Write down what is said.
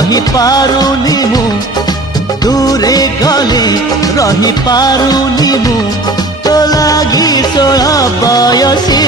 रही पारुनी मु दूरे गले रही पारुनी मु तो लागी 16 बयसी